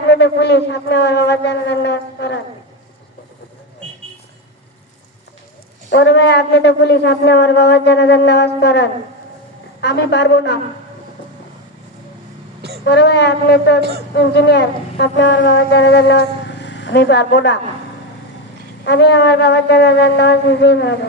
আপনি তো পুলিশ আপনি আমার বাবার জানাজার নামাজ পড়ান বড় ভাই আপনি তো পুলিশ, আপনি আমার বাবার জানাজার নামাজ পড়ান আমি পারব না। বড় ভাই আপনি তো ইঞ্জিনিয়ার আপনি আমার বাবার জানাজার নামাজ আমি পারব না। আমি আমার বাবার জানাজার নামাজ নিজেই পড়াবো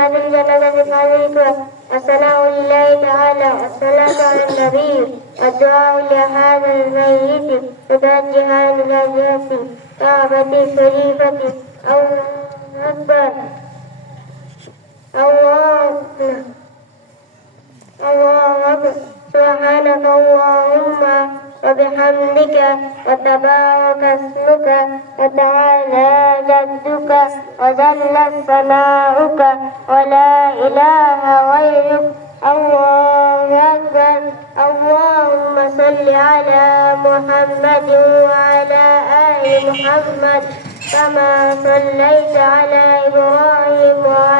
صلاة الجنازة فاذكر الثناء لله تعالى الصلاة على النبي الدعاء لهذا الميت وتوجهان إلى جهة كعبة شريفة أو أكبر الله الله أكبر سبحانك اللهم وبحمدك وتبارك اسمك وتعالى جدك وجل ثناؤك ولا إله غيرك. الله أكبر. اللهم صل على محمد وعلى آل محمد كما صليت على إبراهيم وعلى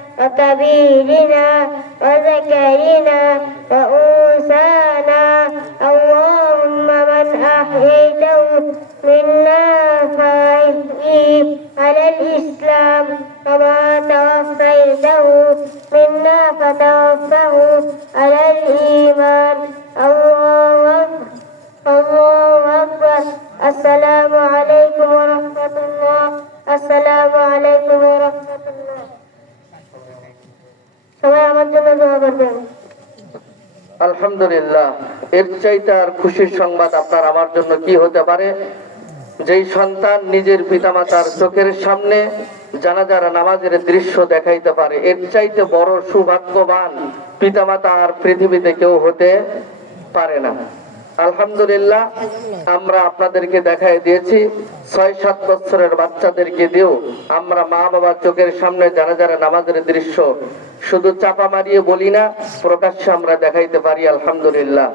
وكبيرنا وذكرنا وأنثانا اللهم من أحييته منا فأحييه على الإسلام وما توفيته منا فتوفه على الإيمان. الله أكبر الله أكبر السلام আলহামদুলিল্লাহ। এর চাইতে আর খুশির সংবাদ আপনার আমার জন্য কি হতে পারে? যেই সন্তান নিজের পিতামাতার চোখের সামনে জানাজার নামাজের দৃশ্য দেখাইতে পারে, এর চাইতে বড় সৌভাগ্যবান পিতামাতা আর পৃথিবীতে কেউ হতে পারে না। আলহামদুলিল্লাহ, আমরা আপনাদেরকে দেখাই দিয়েছি, ছয় সাত বছরের বাচ্চাদেরকে দিয়েও আমরা মা বাবার চোখের সামনে যারা যারা নামাজের দৃশ্য শুধু চাপা মারিয়ে বলি না, প্রকাশ্যে আমরা দেখাইতে পারি, আলহামদুলিল্লাহ।